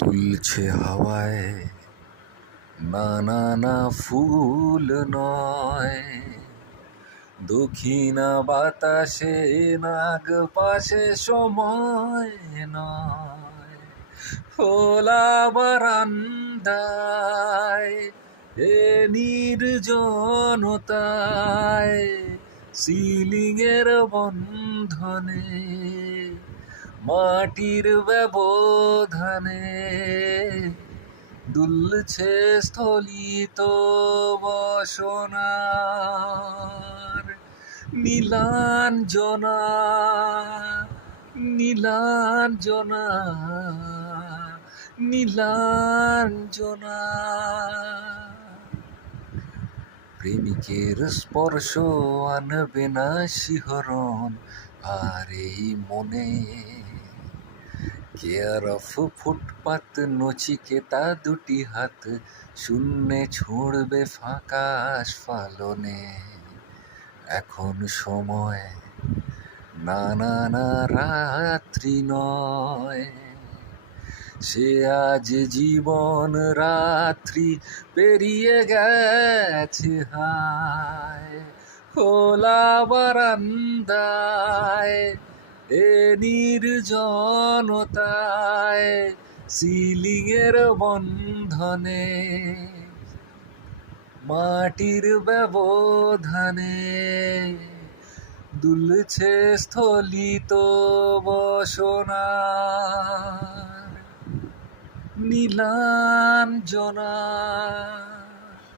দুলছে হাওয়ায় না না না ফুল নয়, দক্ষিণা বাতাসে নাগ পাশে সময় নয়। খোলা বারান্দায় এ নির্জনতায়, সিলিংয়ের বন্ধনে মাটির ব্যবধানে দুলছে স্থলিত বসনার নীলাঞ্জনা, নীলাঞ্জনা, নীলাঞ্জনা। প্রেমিকের স্পর্শ আনবে না শিহরণ আর এই মনে, কেয়ার অফ ফুটপাত নচিকেতা দুটি হাত শূন্যে ছুঁড়বে ফাঁকা আস্ফালনে। এখন সময় না না না রাত্রি নয়, সে আজ জীবন রাত্রি পেরিয়ে গেছে হায়। খোলা বারান্দায় এ নির্জনতায়, সিলিংয়ের বন্ধনে মাটির ব্যবধানে দুলছে স্থলিত বসনার নীলাঞ্জনা।